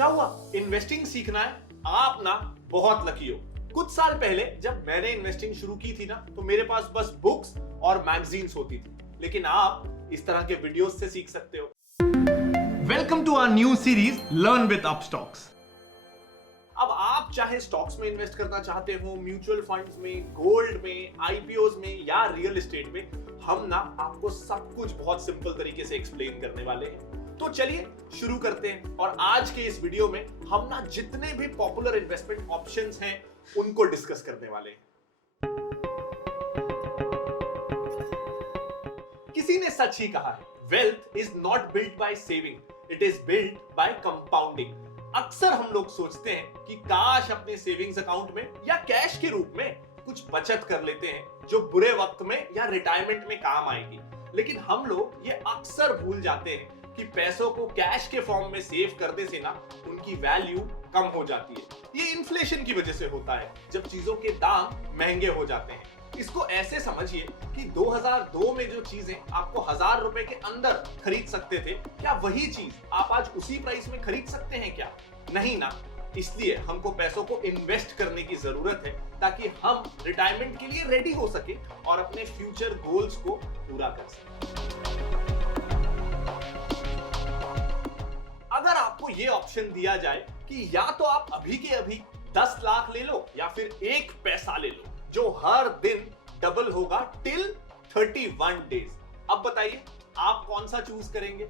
क्या हुआ? इन्वेस्टिंग सीखना है? आप ना बहुत लकी हो। कुछ साल पहले जब मैंने इन्वेस्टिंग शुरू की थी ना, तो मेरे पास बस बुक्स और मैगजीन्स होती थी, लेकिन आप इस तरह के वीडियोस से सीख सकते हो। Welcome to our new series learn with Upstox. अब आप चाहे स्टॉक्स में इन्वेस्ट करना चाहते हो, म्यूचुअल फंड्स में, गोल्ड में, आईपीओज में या रियल एस्टेट में, हम ना आपको सब कुछ बहुत सिंपल तरीके से एक्सप्लेन करने वाले हैं। तो चलिए शुरू करते हैं। और आज के इस वीडियो में हम ना जितने भी पॉपुलर इन्वेस्टमेंट ऑप्शंस हैं उनको डिस्कस करने वाले हैं। किसी ने सच ही कहा है, wealth is not built by saving, it is built by compounding. अक्सर हम लोग सोचते हैं कि काश अपने सेविंग्स अकाउंट में या कैश के रूप में कुछ बचत कर लेते हैं जो बुरे वक्त में या रिटायरमेंट में काम आएगी, लेकिन हम लोग ये अक्सर भूल जाते हैं कि पैसों को कैश के फॉर्म में सेव करने से ना उनकी वैल्यू कम हो जाती है। ये इन्फ्लेशन की वजह से होता है, जब चीजों के दाम महंगे हो जाते हैं। इसको ऐसे समझिए कि 2002 में जो चीजें आपको 1000 रुपए के अंदर खरीद सकते थे, क्या वही चीज आप आज उसी प्राइस में खरीद सकते हैं? क्या नहीं ना। इसलिए हमको पैसों को इन्वेस्ट करने की जरूरत है ताकि हम रिटायरमेंट के लिए रेडी हो सके और अपने फ्यूचर गोल्स को पूरा कर सके। अगर आपको यह ऑप्शन दिया जाए कि या तो आप अभी के अभी 10 लाख ले लो या फिर एक पैसा ले लो जो हर दिन डबल होगा टिल 31 डेज, अब बताइए आप कौन सा चूज करेंगे?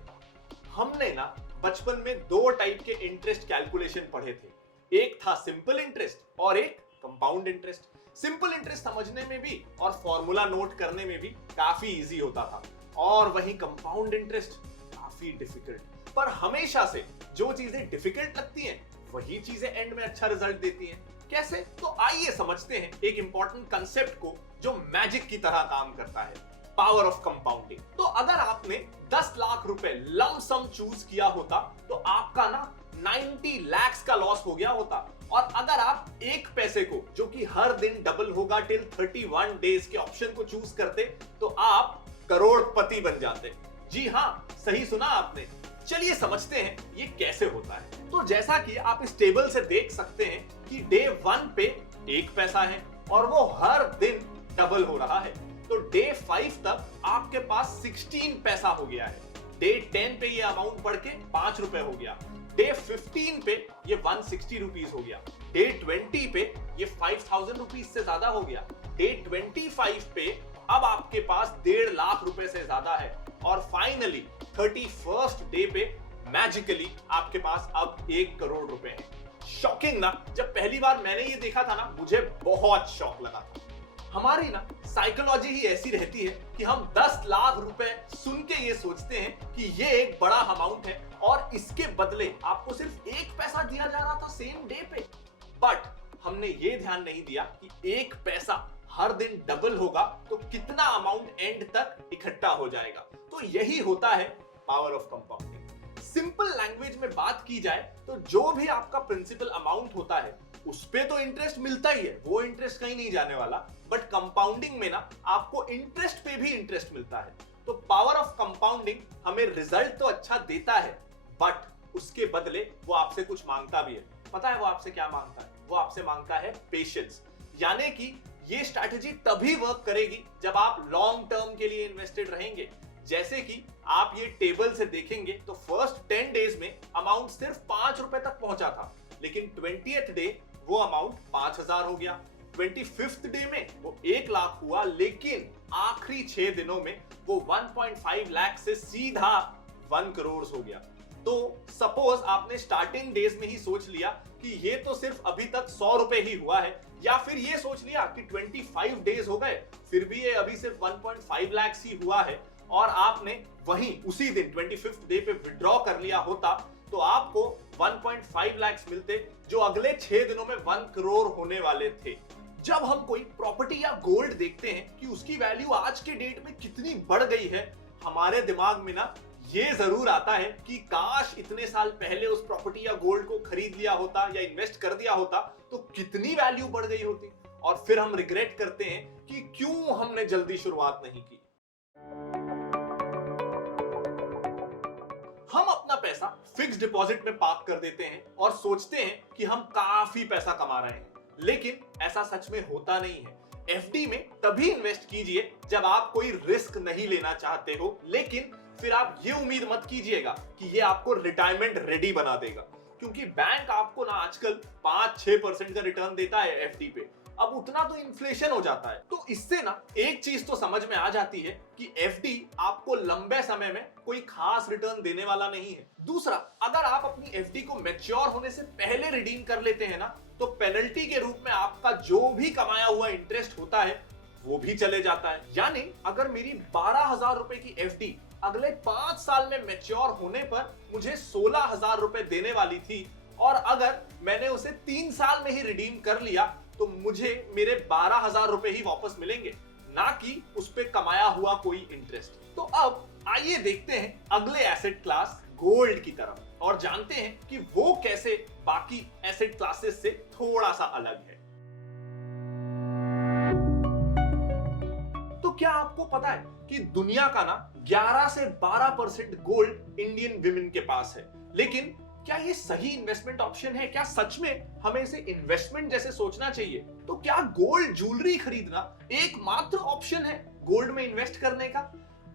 हमने ना बचपन में दो टाइप के इंटरेस्ट कैलकुलेशन पढ़े थे, एक था सिंपल इंटरेस्ट और एक कंपाउंड इंटरेस्ट। सिंपल इंटरेस्ट समझने में भी और फॉर्मूला नोट करने में भी काफी इजी होता था, और वहीं कंपाउंड इंटरेस्ट काफी डिफिकल्ट। पर हमेशा से जो चीजें डिफिकल्ट लगती हैं वही चीजें एंड में अच्छा रिजल्ट देती हैं। कैसे? तो आइए समझते हैं एक इंपॉर्टेंट कंसेप्ट को जो मैजिक की तरह काम करता है, पावर ऑफ कंपाउंडिंग। तो अगर आपने 10 लाख रुपए लमसम चूज किया होता तो आपका ना 90 लाख का लॉस हो गया होता, और अगर आप एक पैसे को जो कि हर दिन डबल होगा टिल 31 डेज के ऑप्शन को चूज करते तो आप करोड़पति बन जाते। जी हां, सही सुना आपने। चलिए समझते हैं ये कैसे होता है। तो जैसा कि आप इस टेबल से देख सकते हैं कि डे 1 पे एक पैसा है और वो हर दिन डबल हो रहा है, तो डे 5 तक आपके पास 16 पैसा हो गया है। डे 10 पे ये अमाउंट बढ़ के 5 रुपए हो गया। डे 15 पे ये 160 रुपीज हो गया। डे 20 पे ये 5000 रुपीज से ज्यादा हो गया। डे 25 पे अब आपके पास 1.5 लाख रुपए से ज्यादा है, और फाइनली 31st डे पे मैजिकली आपके पास अब 1 करोड़ रुपए हैं। शॉकिंग ना? जब पहली बार मैंने ये देखा था ना, मुझे बहुत शॉक लगा था। हमारी ना साइकोलॉजी ही ऐसी रहती है कि हम 10 लाख रुपए सुन के ये सोचते हैं कि ये एक बड़ा अमाउंट है और इसके बदले आपको सिर्फ एक पैसा दिया जा रहा था सेम डे पे। बट हमने ये ध्यान नहीं दिया कि एक पैसा हर दिन डबल होगा तो कितना अमाउंट एंड तक इकट्ठा हो जाएगा। तो यही होता है power of compounding. Simple language में बात की जाए तो जो भी आपका प्रिंसिपल अमाउंट होता है उस पे तो इंटरेस्ट मिलता ही है, वो इंटरेस्ट कहीं नहीं जाने वाला। बट कंपाउंडिंग में ना आपको इंटरेस्ट पे भी इंटरेस्ट मिलता है। तो पावर ऑफ कंपाउंडिंग हमें रिजल्ट तो अच्छा देता है, बट उसके बदले वो आपसे कुछ मांगता भी है। पता है वो आपसे क्या मांगता है? वो आपसे मांगता है पेशेंस। यानी कि ये स्ट्रैटेजी तभी वर्क करेगी जब आप लॉन्ग टर्म के लिए इन्वेस्टेड रहेंगे। जैसे कि आप ये टेबल से देखेंगे तो फर्स्ट 10 डेज में अमाउंट सिर्फ 5 रुपए तक पहुंचा था, लेकिन 20th डे वो अमाउंट 5000 हो गया। 25th डे में वो 1 लाख हुआ, लेकिन आखिरी 6 दिनों में वो 1.5 लाख से सीधा 1 करोड़ हो गया। तो सपोज आपने स्टार्टिंग डेज में ही सोच लिया कि ये तो सिर्फ अभी तक 100 रुपए ही हुआ है, या फिर ये सोच लिया कि 25 डेज हो गए फिर भी ये अभी सिर्फ 1.5 लाख ही हुआ है, और आपने वहीं उसी दिन 25th डे पे विड्रॉ कर लिया होता, तो आपको 1.5 लाख मिलते जो अगले 6 दिनों में 1 करोड़ होने वाले थे। जब हम कोई प्रॉपर्टी या गोल्ड देखते हैं कि उसकी वैल्यू आज के डेट में कितनी बढ़ गई है, हमारे दिमाग में ना ये जरूर आता है कि काश इतने साल पहले उस प्रॉपर्टी या गोल्ड को खरीद लिया होता या इन्वेस्ट कर दिया होता तो कितनी वैल्यू बढ़ गई होती। और फिर हम रिग्रेट करते हैं कि क्यों हमने जल्दी शुरुआत नहीं की। हम अपना पैसा फिक्स डिपॉजिट में पार्क कर देते हैं और सोचते हैं कि हम काफी पैसा कमा रहे हैं, लेकिन ऐसा सच में होता नहीं है। एफडी में तभी इन्वेस्ट कीजिए जब आप कोई रिस्क नहीं लेना चाहते हो, लेकिन फिर आप ये उम्मीद मत कीजिएगा कि ये आपको रिटायरमेंट रेडी बना देगा, क्योंकि बैंक आपको ना आजकल 5-6% का रिटर्न देता है एफडी पे। अब उतना तो इन्फ्लेशन हो जाता है। तो इससे ना एक चीज तो समझ में आ जाती है कि एफडी आपको लंबे समय में कोई खास रिटर्न देने वाला नहीं है। दूसरा, अगर आप अपनी एफडी को मैच्योर होने से पहले रिडीम कर लेते हैं ना, तो पेनल्टी के रूप में आपका जो भी कमाया हुआ इंटरेस्ट होता है वो भी चले जाता है। यानी अगर मेरी 12,000 रुपए की एफडी अगले 5 साल में मैच्योर होने पर मुझे 16,000 रुपए देने वाली थी, और अगर मैंने उसे 3 साल में ही रिडीम कर लिया तो मुझे मेरे 12,000 रुपए ही वापस मिलेंगे, ना कि उस पे कमाया हुआ कोई इंटरेस्ट। तो अब आइए देखते हैं अगले एसेट क्लास गोल्ड की तरफ और जानते हैं कि वो कैसे बाकी एसेट क्लासेस से थोड़ा सा अलग है। तो क्या आपको पता है कि दुनिया का ना 11 से 12% गोल्ड इंडियन विमेन के पास है, लेकिन क्या ये सही इन्वेस्टमेंट ऑप्शन है? क्या सच में हमें इसे इन्वेस्टमेंट जैसे सोचना चाहिए? तो क्या गोल्ड ज्वेलरी खरीदना एकमात्र ऑप्शन है गोल्ड में इन्वेस्ट करने का?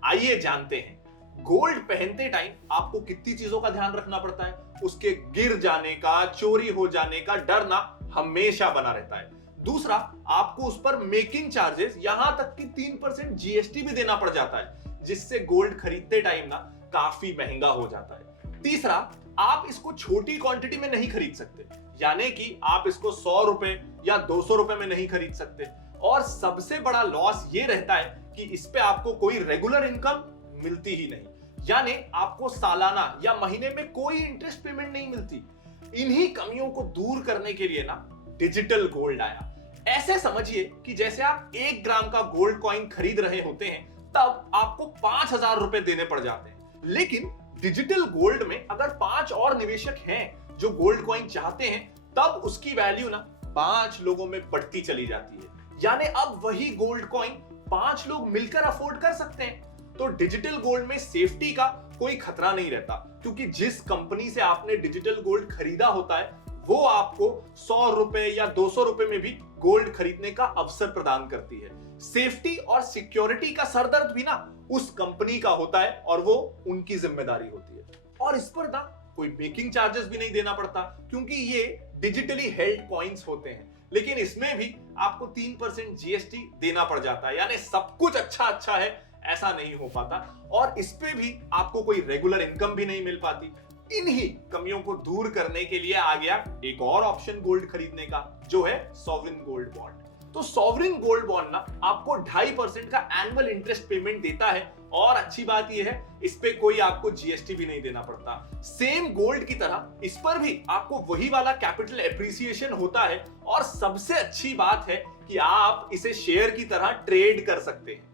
आइए जानते हैं। गोल्ड पहनते टाइम आपको कितनी चीजों का ध्यान रखना पड़ता है। उसके गिर जाने का, चोरी हो जाने का डर ना हमेशा बना रहता है। दूसरा, आपको उस पर मेकिंग चार्जेस यहां तक कि 3% जीएसटी भी देना पड़ जाता है, जिससे गोल्ड खरीदते टाइम ना काफी महंगा हो जाता है। तीसरा, आप इसको छोटी क्वांटिटी में नहीं खरीद सकते, यानी कि आप इसको 100 रुपए या 200 रुपए में नहीं खरीद सकते। और सबसे बड़ा लॉस ये रहता है कि इस पे आपको कोई रेगुलर इनकम मिलती ही नहीं, यानी आपको सालाना या महीने में कोई इंटरेस्ट पेमेंट नहीं मिलती। इन्हीं कमियों को दूर करने के लिए ना डिजिटल गोल्ड आया। ऐसे समझिए कि जैसे आप 1 ग्राम का गोल्ड कॉइन खरीद रहे होते हैं, तब आपको 5,000 रुपए देने पड़ जाते हैं। लेकिन डिजिटल गोल्ड में अगर 5 और निवेशक हैं जो गोल्ड कॉइन चाहते हैं, तब उसकी वैल्यू ना 5 लोगों में बढ़ती चली जाती है। यानी अब वही गोल्ड कॉइन 5 लोग मिलकर अफोर्ड कर सकते हैं। तो डिजिटल गोल्ड में सेफ्टी का कोई खतरा नहीं रहता, क्योंकि जिस कंपनी से आपने डिजिटल गोल्ड खरीदा होता है वो आपको 100 रुपए या 200 रुपए में भी गोल्ड खरीदने का अवसर प्रदान करती है। सेफ्टी और सिक्योरिटी का सरदर्द भी ना उस कंपनी का होता है और वो उनकी जिम्मेदारी होती है। और इस पर ना कोई मेकिंग चार्जेस भी नहीं देना पड़ता, क्योंकि ये डिजिटली हेल्ड कॉइन्स होते हैं। लेकिन इसमें भी आपको 3% जीएसटी देना पड़ जाता है, यानी सब कुछ अच्छा है ऐसा नहीं हो पाता। और इस पे भी आपको कोई रेगुलर इनकम भी नहीं मिल पाती। इन्हीं कमियों को दूर करने के लिए आ गया एक और ऑप्शन गोल्ड खरीदने का, जो है सॉवरिन गोल्ड बॉन्ड। तो सॉवरिन गोल्ड बॉन्ड ना आपको 2.5% का एनुअल इंटरेस्ट पेमेंट देता है, और अच्छी बात यह है इस पे कोई आपको जीएसटी भी नहीं देना पड़ता। सेम गोल्ड की तरह इस पर भी आपको वही वाला कैपिटल एप्रिसिएशन होता है, और सबसे अच्छी बात है कि आप इसे शेयर की तरह ट्रेड कर सकते हैं।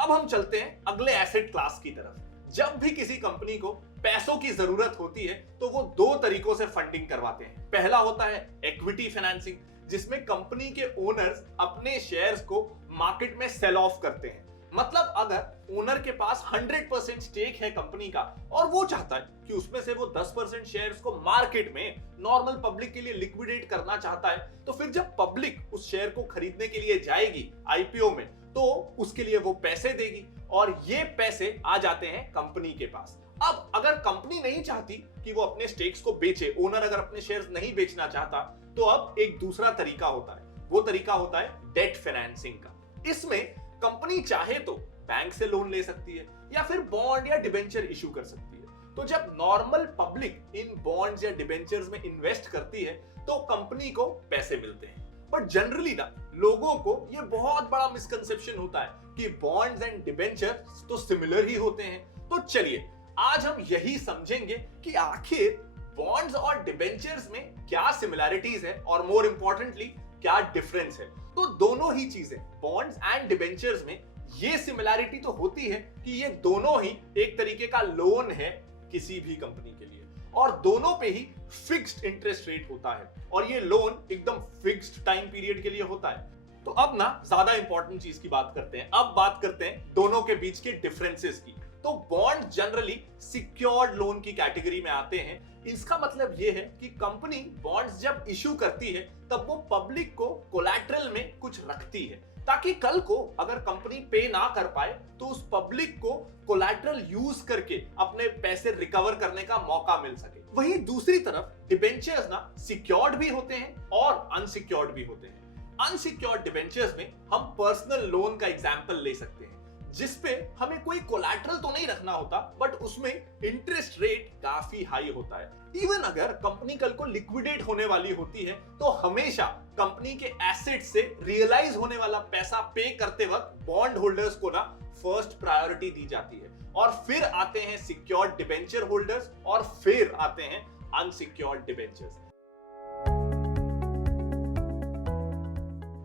अब हम चलते हैं अगले एसेट क्लास की तरफ। जब भी किसी कंपनी को पैसों की जरूरत होती है तो वो 2 तरीकों से फंडिंग करवाते हैं। पहला होता है इक्विटी फाइनेंसिंग, जिसमें कंपनी के ओनर्स अपने शेयर्स को मार्केट में सेल ऑफ करते हैं। मतलब अगर ओनर के पास 100% स्टेक है कंपनी का और वो चाहता है कि उसमें से वो 10% शेयर्स को मार्केट में नॉर्मल पब्लिक के लिए लिक्विडेट करना चाहता है, तो फिर जब पब्लिक उस शेयर को खरीदने के लिए जाएगी आईपीओ में, तो उसके लिए वो पैसे देगी और ये पैसे आ जाते हैं कंपनी के पास। अब अगर कंपनी नहीं चाहती कि वो अपने स्टेक्स को बेचे, ओनर अगर अपने शेयर्स नहीं बेचना चाहता, तो अब एक दूसरा तरीका होता है। वो तरीका होता है डेट फाइनेंसिंग का। इसमें कंपनी चाहे तो बैंक से लोन ले सकती है या फिर बॉन्ड या डिबेंचर इशू कर सकती है। तो जब नॉर्मल पब्लिक इन बॉन्ड्स या डिबेंचर्स में इन्वेस्ट करती है तो कंपनी को पैसे मिलते हैं। बट जनरली ना लोगों को ये बहुत बड़ा मिसकंसेप्शन होता है कि बॉन्ड्स एंड डिबेंचर्स तो सिमिलर ही होते हैं। तो चलिए आज हम यही समझेंगे कि आखिर बॉन्ड्स और डिबेंचर्स में क्या सिमिलैरिटीज है और मोर इंपॉर्टेंटली क्या डिफरेंस है। तो दोनों ही चीजें, बॉन्ड्स एंड डिबेंचर्स में ये सिमिलैरिटी तो होती है कि ये दोनों ही एक तरीके का लोन है किसी भी कंपनी के लिए, और दोनों पे ही फिक्स्ड इंटरेस्ट रेट होता है, और ये लोन एकदम फिक्स्ड टाइम पीरियड के लिए होता है। तो अब ना ज्यादा इंपॉर्टेंट चीज की बात करते हैं। अब बात करते हैं दोनों के बीच के डिफरेंसेस की। तो बॉन्ड जनरली सिक्योर्ड लोन की कैटेगरी में आते हैं। इसका मतलब यह है कि कंपनी बॉन्ड्स जब इशू करती है तब वो पब्लिक को कोलैटरल में कुछ रखती है, ताकि कल को अगर कंपनी पे ना कर पाए तो उस पब्लिक को कोलैटरल यूज करके अपने पैसे रिकवर करने का मौका मिल सके। वहीं दूसरी तरफ डिबेंचर्स ना सिक्योर्ड भी होते हैं और अनसिक्योर्ड भी होते हैं। अनसिक्योर्ड डिबेंचर्स में हम पर्सनल लोन का एग्जांपल ले सकते हैं, जिसपे हमें कोई कोलैटरल तो नहीं रखना होता, बट उसमें इंटरेस्ट रेट काफी हाई होता है। इवन अगर कंपनी कल को लिक्विडेट होने वाली होती है तो हमेशा कंपनी के एसेट से रियलाइज होने वाला पैसा पे करते वक्त बॉन्ड होल्डर्स को ना फर्स्ट प्रायोरिटी दी जाती है, और फिर आते हैं सिक्योर्ड डिबेंचर होल्डर्स, और फिर आते हैं अनसिक्योर्ड डिबेंचर्स।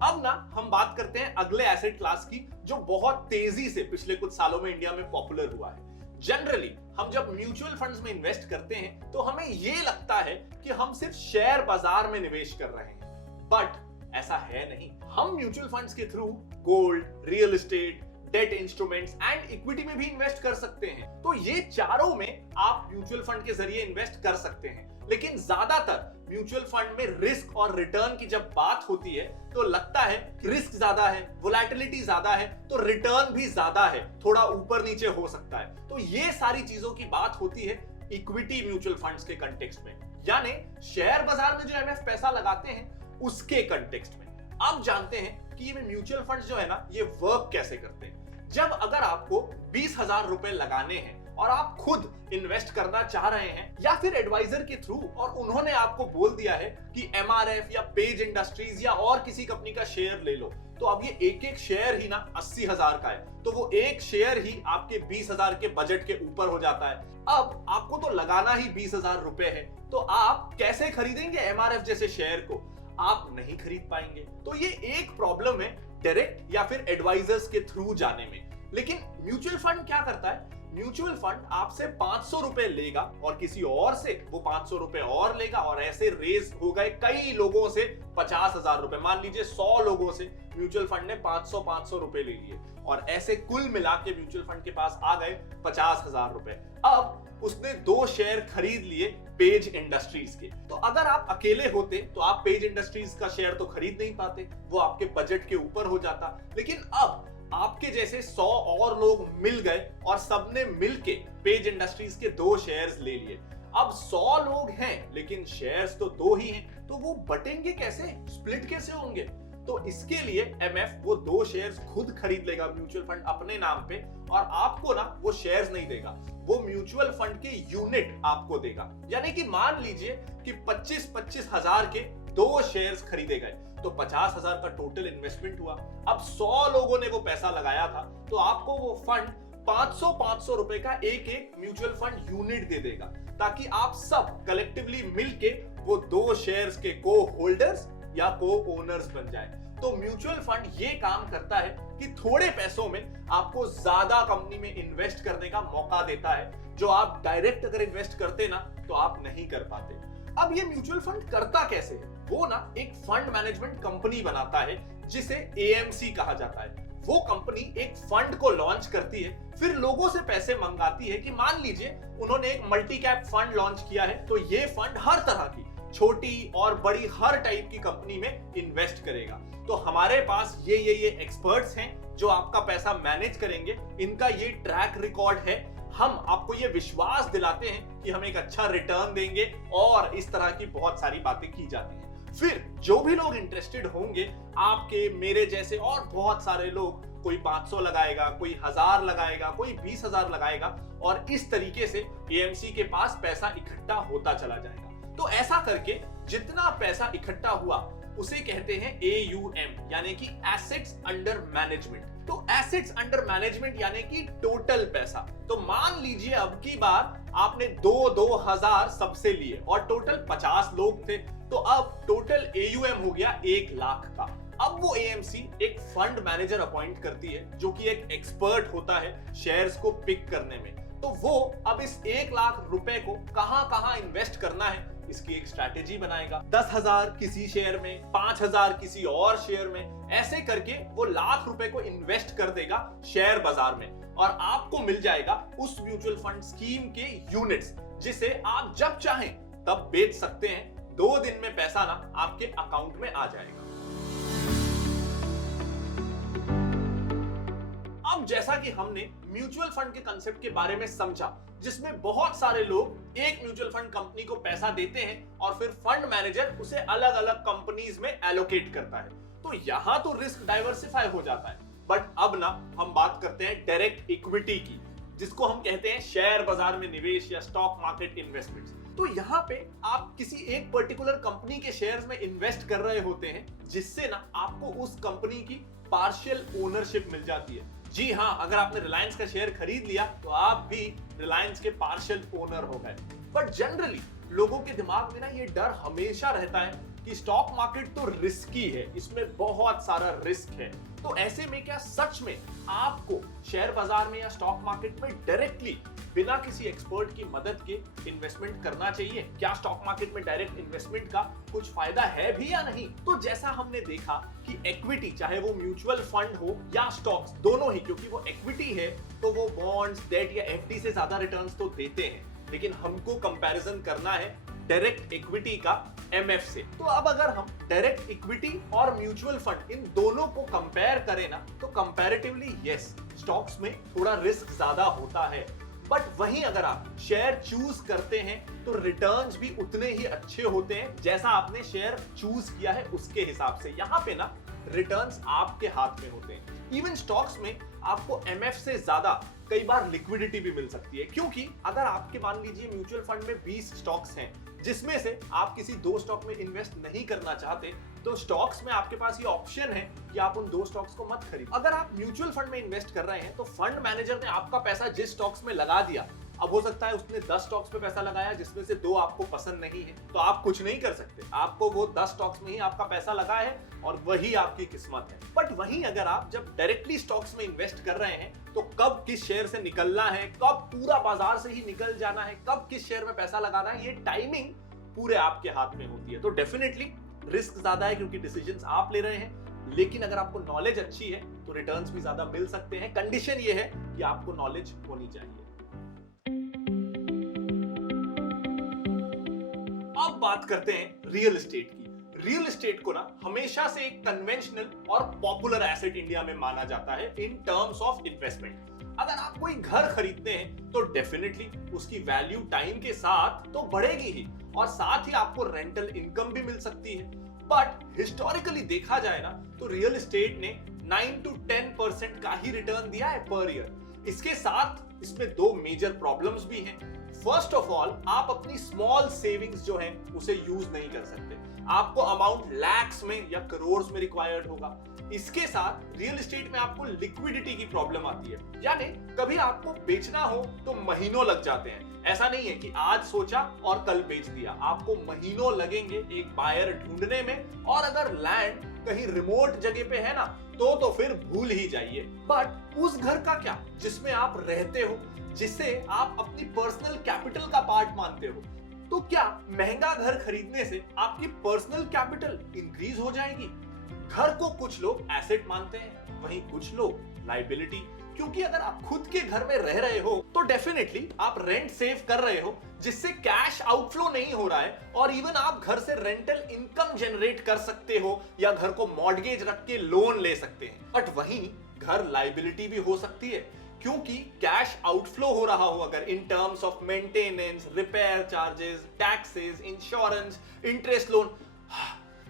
अब ना हम बात करते हैं अगले एसेट क्लास की, जो बहुत तेजी से पिछले कुछ सालों में इंडिया में पॉपुलर हुआ है। जनरली हम जब म्यूचुअल फंड्स में इन्वेस्ट करते हैं तो हमें यह लगता है कि हम सिर्फ शेयर बाजार में निवेश कर रहे हैं, बट ऐसा है नहीं। हम म्यूचुअल फंड्स के through gold, real estate, debt instruments and equity में भी इन्वेस्ट कर सकते हैं। तो ये चारों में आप म्यूचुअल फंड के जरिए इन्वेस्ट कर सकते हैं। लेकिन ज्यादातर म्यूचुअल फंड में रिस्क और रिटर्न की जब बात होती है तो लगता है कि रिस्क ज्यादा है, वोलेटिलिटी ज्यादा है, तो रिटर्न भी ज्यादा है, थोड़ा ऊपर नीचे हो सकता है। तो ये सारी चीजों की बात होती है इक्विटी म्यूचुअल फंड्स के कंटेक्स्ट में, यानी शेयर बाजार में जो एमएफ पैसा लगाते हैं उसके कंटेक्स्ट में। अब जानते हैं कि ये म्यूचुअल फंड्स जो है ना, ये वर्क कैसे करते हैं। जब अगर आपको 20,000 रुपए लगाने हैं और आप खुद इन्वेस्ट करना चाह रहे हैं, या फिर एडवाइजर के थ्रू, और उन्होंने आपको बोल दिया है कि एमआरएफ या पेज इंडस्ट्रीज या और किसी कंपनी का शेयर ले लो, तो अब ये एक एक शेयर ही ना 80,000 का है, तो वो एक शेयर ही आपके 20,000 के बजट के ऊपर हो जाता है। अब आपको तो लगाना ही 20,000 रुपए है, तो आप कैसे खरीदेंगे एमआरएफ जैसे शेयर को? आप नहीं खरीद पाएंगे। तो ये एक प्रॉब्लम है डायरेक्ट या फिर एडवाइजर्स के थ्रू जाने में। लेकिन म्यूचुअल फंड क्या करता है? म्यूचुअल फंड आपसे 500 रुपए लेगा और किसी और से वो 500 रुपए और लेगा, और ऐसे रेज हो गए कई लोगों से 50,000 रुपए। मान लीजिए 100 लोगों से म्यूचुअल फंड ने 500 रुपए ले लिए, और ऐसे कुल मिला के म्यूचुअल फंड के पास आ गए 50,000 रुपए। अब उसने 2 शेयर खरीद लिए पेज इंडस्ट्रीज के। तो अगर आप अकेले होते तो आप पेज इंडस्ट्रीज का शेयर तो खरीद नहीं पाते, वो आपके बजट के ऊपर हो जाता। लेकिन अब आपके जैसे 100 और लोग मिल गए और सबने मिलके पेज इंडस्ट्रीज के 2 शेयर्स ले लिए। अब 100 लोग हैं लेकिन शेयर्स तो 2 ही हैं, तो वो बटेंगे कैसे, स्प्लिट कैसे होंगे? तो इसके लिए एमएफ वो 2 शेयर्स खुद खरीद लेगा म्यूचुअल फंड अपने नाम पे, और आपको ना वो शेयर्स नहीं देगा, वो म्यूचुअल फंड के यूनिट आपको देगा। यानी कि मान लीजिए कि 25-25 हजार के 2 शेयर्स खरीदे गए, तो 50,000 का टोटल इन्वेस्टमेंट हुआ। अब 100 लोगों ने वो पैसा लगाया था, तो आपको वो फंड 500 रुपए का एक एक म्यूचुअल फंड यूनिट दे देगा, ताकि आप सब कलेक्टिवली मिलके वो 2 शेयर्स के को होल्डर्स या को ओनर्स बन जाए। तो म्यूचुअल फंड ये काम करता है कि थोड़े पैसों में आपको ज्यादा कंपनी में इन्वेस्ट करने का मौका देता है, जो आप डायरेक्ट अगर इन्वेस्ट करते ना तो आप नहीं कर पाते। अब ये म्यूचुअल फंड करता कैसे है? वो ना एक फंड मैनेजमेंट कंपनी बनाता है जिसे एएमसी कहा जाता है। वो कंपनी एक फंड को लॉन्च करती है, फिर लोगों से पैसे मंगाती है कि मान लीजिए उन्होंने एक मल्टी कैप फंड लॉन्च किया है, तो ये फंड हर तरह की छोटी और बड़ी हर टाइप की कंपनी में इन्वेस्ट करेगा। तो हमारे पास ये एक्सपर्ट्स हैं जो आपका पैसा मैनेज करेंगे, इनका ये ट्रैक रिकॉर्ड है। हम आपको ये विश्वास दिलाते हैं कि हम एक अच्छा रिटर्न देंगे, और इस तरह की बहुत सारी बातें की जाती हैं। फिर जो भी लोग इंटरेस्टेड होंगे, आपके मेरे जैसे और बहुत सारे लोग, कोई 500 लगाएगा, कोई 1000 लगाएगा, कोई 20,000 लगाएगा, और इस तरीके से एएमसी के पास पैसा इकट्ठा होता चला जाएगा। तो ऐसा करके जितना पैसा इकट्ठा हुआ उसे कहते हैं AUM, यानी कि एसेट्स अंडर मैनेजमेंट। तो एसेट्स अंडर मैनेजमेंट यानी कि टोटल पैसा। तो मान लीजिए अब की बार आपने 2,000 सबसे लिए और टोटल 50 लोग थे, तो अब टोटल AUM हो गया 1 लाख का। अब वो AMC एक फंड मैनेजर अपॉइंट करती है, जो कि एक एक्सपर्ट होता है शेयर्स को पिक करने में। तो वो अब इस 1 लाख रुपए को कहां कहां इन्वेस्ट करना है इसकी एक स्ट्रैटेजी बनाएगा। 10,000 किसी शेयर में, 5,000 किसी और शेयर में, ऐसे करके वो लाख रुपए को इन्वेस्ट कर देगा शेयर बाजार में और आपको मिल जाएगा उस म्यूचुअल फंड स्कीम के यूनिट्स, जिसे आप जब चाहें तब बेच सकते हैं। 2 दिन में पैसा ना आपके अकाउंट में आ जाएगा। अब जैसा कि हमने म्यूचुअल फंड के कंसेप्ट के बारे में समझा, जिसमें बहुत सारे लोग एक म्यूचुअल फंड कंपनी को पैसा देते हैं और फिर फंड मैनेजर उसे अलग अलग कंपनीज में एलोकेट करता है, तो यहां तो रिस्क डाइवर्सिफाई हो जाता है। बट अब ना हम बात करते हैं डायरेक्ट इक्विटी की, जिसको हम कहते हैं शेयर बाजार में निवेश या स्टॉक मार्केट इन्वेस्टमेंट्स। तो यहाँ पे आप किसी एक पर्टिकुलर कंपनी के शेयर्स में इन्वेस्ट कर रहे होते हैं, जिससे ना आपको उस कंपनी की पार्शियल ओनरशिप मिल जाती है। जी हाँ, अगर आपने रिलायंस का शेयर खरीद लिया तो आप भी रिलायंस के पार्शियल ओनर हो गए। बट जनरली लोगों के दिमाग में ना ये डर हमेशा रहता है कि स्टॉक मार्केट तो रिस्की है, इसमें बहुत सारा रिस्क है। तो ऐसे में क्या सच में आपको शेयर बाजार में या स्टॉक मार्केट में डायरेक्टली बिना किसी एक्सपर्ट की मदद के इन्वेस्टमेंट करना चाहिए? क्या स्टॉक मार्केट में डायरेक्ट इन्वेस्टमेंट का कुछ फायदा है भी या नहीं? तो जैसा हमने देखा कि इक्विटी, चाहे वो म्यूचुअल फंड हो या स्टॉक्स, दोनों ही, क्योंकि वो इक्विटी है तो वो बॉन्ड्स, डेट या एफडी से ज्यादा रिटर्न्स तो देते हैं, लेकिन हमको कंपैरिजन करना है डायरेक्ट इक्विटी का एमएफ से। तो अब अगर हम डायरेक्ट इक्विटी और म्यूचुअल फंड इन दोनों को कंपेयर करें ना, तो कंपैरेटिवली यस, स्टॉक्स में थोड़ा रिस्क ज्यादा होता है। बट वहीं अगर आप शेयर चूज करते हैं तो रिटर्न्स भी उतने ही अच्छे होते हैं जैसा आपने शेयर चूज किया है उसके हिसाब से। यहाँ पे ना रिटर्न्स आपके हाथ में होते हैं। इवन स्टॉक्स में आपको एमएफ से ज्यादा कई बार लिक्विडिटी भी मिल सकती है, क्योंकि अगर आपके मान लीजिए म्यूचुअल फंड में 20 स्टॉक्स हैं, जिसमें से आप किसी 2 स्टॉक में इन्वेस्ट नहीं करना चाहते, तो स्टॉक्स में आपके पास ये ऑप्शन है कि आप उन 2 स्टॉक्स को मत खरीदो। अगर आप म्यूचुअल फंड में इन्वेस्ट कर रहे हैं तो फंड मैनेजर ने आपका पैसा जिस स्टॉक्स में लगा दिया, अब हो सकता है उसने 10 स्टॉक्स पे पैसा लगाया जिसमें से 2 आपको पसंद नहीं है, तो आप कुछ नहीं कर सकते। आपको वो 10 स्टॉक्स में ही आपका पैसा लगा है और वही आपकी किस्मत है। बट वहीं अगर आप जब डायरेक्टली स्टॉक्स में इन्वेस्ट कर रहे हैं, तो कब किस शेयर से निकलना है, कब पूरा बाजार से ही निकल जाना है, कब किस शेयर में पैसा लगाना है, ये टाइमिंग पूरे आपके हाथ में होती है। तो डेफिनेटली रिस्क ज्यादा है क्योंकि डिसीजंस आप ले रहे हैं, लेकिन अगर आपको नॉलेज अच्छी है तो रिटर्न्स भी ज्यादा मिल सकते हैं। कंडीशन ये है कि आपको नॉलेज होनी चाहिए। अब बात करते हैं रियल एस्टेट की। रियल एस्टेट को ना हमेशा से एक कन्वेंशनल और पॉपुलर एसेट इंडिया में माना जाता है इन टर्म्स ऑफ इन्वेस्टमेंट। अगर आप कोई घर खरीदते हैं तो डेफिनेटली उसकी वैल्यू टाइम के साथ तो बढ़ेगी ही, और साथ ही आपको रेंटल इनकम भी मिल सकती है। बट हिस्टोरिकली देखा जाए ना तो रियल एस्टेट ने 9 to 10% का ही रिटर्न दिया है पर ईयर। इसके साथ इसमें 2 मेजर प्रॉब्लम्स भी हैं। फर्स्ट ऑफ ऑल, आप अपनी स्मॉल सेविंग्स जो हैं उसे यूज नहीं कर सकते। आपको अमाउंट लैक्स में या करोड़ में रिक्वायर्ड होगा। इसके साथ रियल एस्टेट में आपको लिक्विडिटी की प्रॉब्लम आती है, यानी कभी आपको बेचना हो तो महीनों लग जाते हैं। ऐसा नहीं है कि आज सोचा और कल बेच दिया, आपको महीनों लगेंगे एक बायर ढूंढने में, और अगर लैंड कहीं रिमोट जगह पे है ना तो फिर भूल ही जाइए। बट उस घर का क्या जिसमें आप रहते हो, जिसे आप अपनी पर्सनल कैपिटल का पार्ट मानते हो, तो क्या महंगा घर खरीदने से आपकी पर्सनल कैपिटल इंक्रीज हो जाएगी? घर को कुछ लोग एसेट मानते हैं, वहीं कुछ लोग लायबिलिटी, क्योंकि अगर आप खुद के घर में रह रहे हो तो डेफिनेटली आप रेंट सेव कर रहे हो, जिससे कैश आउटफ्लो नहीं हो रहा है, और इवन आप घर से रेंटल इनकम जनरेट कर सकते हो या घर को मॉर्गेज रख के लोन ले सकते हैं। बट वहीं घर लायबिलिटी भी हो सकती है, क्योंकि कैश आउटफ्लो हो रहा हो अगर in terms of maintenance, repair charges, taxes, insurance, interest, loan,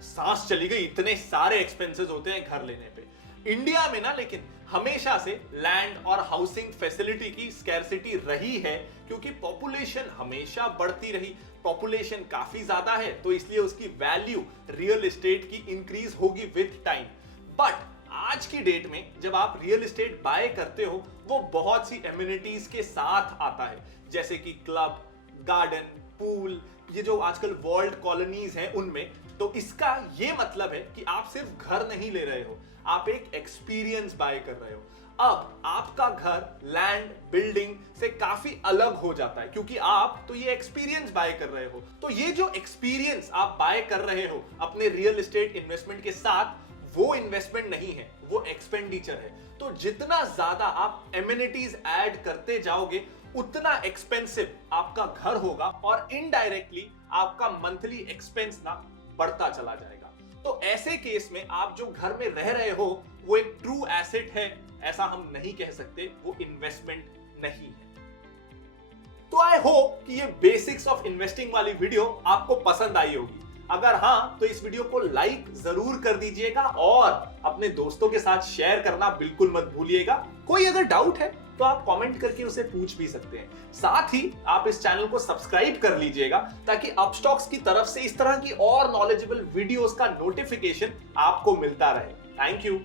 सांस चली गई, इतने सारे एक्सपेंसेस होते हैं घर लेने पे। इंडिया में ना लेकिन हमेशा से लैंड और हाउसिंग फैसिलिटी की स्कैर्सिटी रही है, क्योंकि पॉपुलेशन हमेशा बढ़ती रही। पॉपुलेशन काफी ज्यादा है तो इसलिए उसकी वैल्यू रियल एस्टेट की इंक्रीज होगी विद टाइम। बट आज की डेट में जब आप रियल एस्टेट बाय करते हो, वो बहुत सी एमिनिटीज के साथ आता है, जैसे कि क्लब, गार्डन, पूल, ये जो आजकल वर्ल्ड कॉलोनीज हैं उनमें। तो इसका ये मतलब है कि आप सिर्फ घर नहीं ले रहे हो, आप एक एक्सपीरियंस बाय कर रहे हो। अब आपका घर लैंड बिल्डिंग से काफी अलग हो जाता है, क्योंकि आप तो ये एक्सपीरियंस बाय कर रहे हो। तो ये जो एक्सपीरियंस आप बाय कर रहे हो अपने रियल एस्टेट इन्वेस्टमेंट के साथ, वो इन्वेस्टमेंट नहीं है, वो एक्सपेंडिचर है। तो जितना ज्यादा आप एमिनिटीज ऐड करते जाओगे उतना एक्सपेंसिव आपका घर होगा और इनडायरेक्टली आपका मंथली एक्सपेंस ना बढ़ता चला जाएगा। तो ऐसे केस में आप जो घर में रह रहे हो वो एक ट्रू एसेट है ऐसा हम नहीं कह सकते, वो इन्वेस्टमेंट नहीं है। तो आई होप कि ये बेसिक्स ऑफ इन्वेस्टिंग वाली वीडियो आपको पसंद आई होगी। अगर हाँ तो इस वीडियो को लाइक जरूर कर दीजिएगा और अपने दोस्तों के साथ शेयर करना बिल्कुल मत भूलिएगा। कोई अगर डाउट है तो आप कमेंट करके उसे पूछ भी सकते हैं। साथ ही आप इस चैनल को सब्सक्राइब कर लीजिएगा ताकि अपस्टॉक्स की तरफ से इस तरह की और नॉलेजेबल वीडियोस का नोटिफिकेशन आपको मिलता रहे। Thank you.